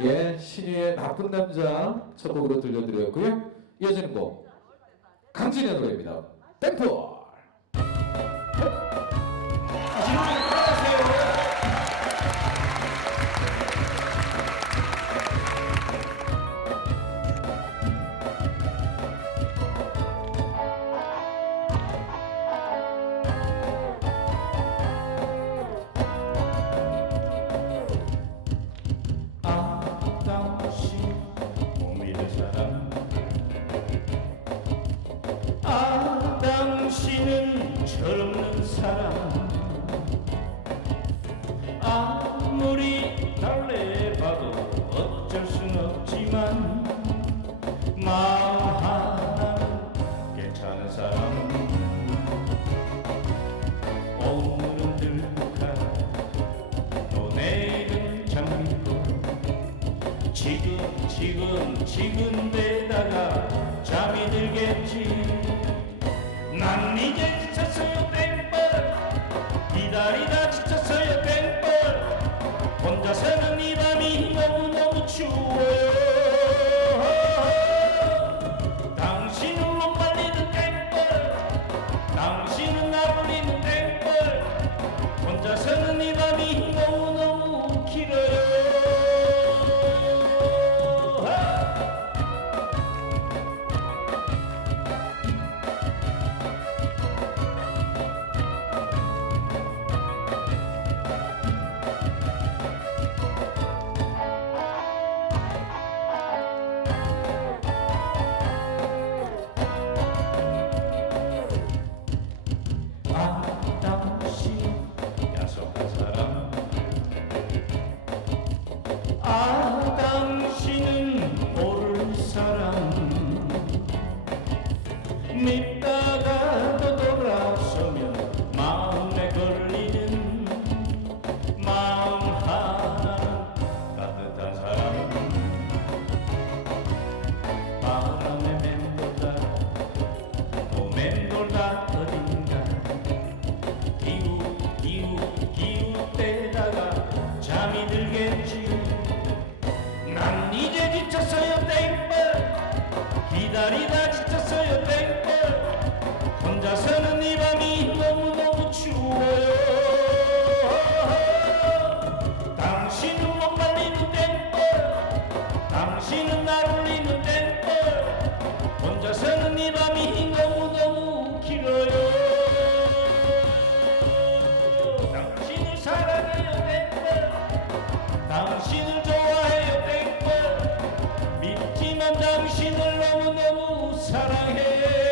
예, 신유의 나쁜 남자 첫 곡으로 들려드렸고요. 이어지는 곡 강진의 노래입니다. 땡플. 사람. 아무리 달래봐도 어쩔 순 없지만 마음 하나는 괜찮은 사람. 오늘은 들국화 또 내일은 장미꽃 지금 지금 지금 내다가 잠이 들겠지. 난 이제 땡벌 기다리 믿다가도 돌아서면 마음에 걸리는 마음 하나는 따뜻한 사람 바람에 맴돌다 또 맴돌다 어딘가. 기웃 기웃 기웃대다가 잠이 들겠지. 난 이제 지쳤어요 땡벌 기다리다 사랑해.